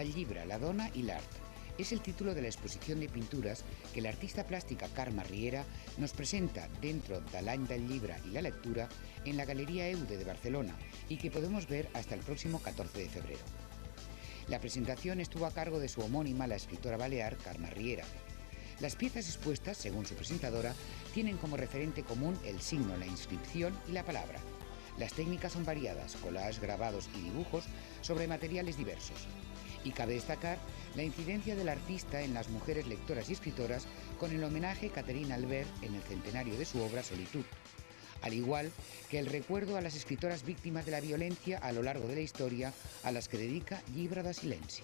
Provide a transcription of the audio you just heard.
El llibre, la dona i l'art es el título de la exposición de pinturas que la artista plástica Carme Riera nos presenta dentro del Any del Llibre y la Lectura en la Galería Eude de Barcelona y que podemos ver hasta el próximo 14 de febrero. La presentación estuvo a cargo de su homónima, la escritora balear Carme Riera. Las piezas expuestas, según su presentadora, tienen como referente común el signo, la inscripción y la palabra. Las técnicas son variadas, collages, grabados y dibujos sobre materiales diversos. Y cabe destacar la incidencia del artista en las mujeres lectoras y escritoras con el homenaje a Catherine Albert en el centenario de su obra Solitud, al igual que el recuerdo a las escritoras víctimas de la violencia a lo largo de la historia a las que dedica Llibre de Silenci.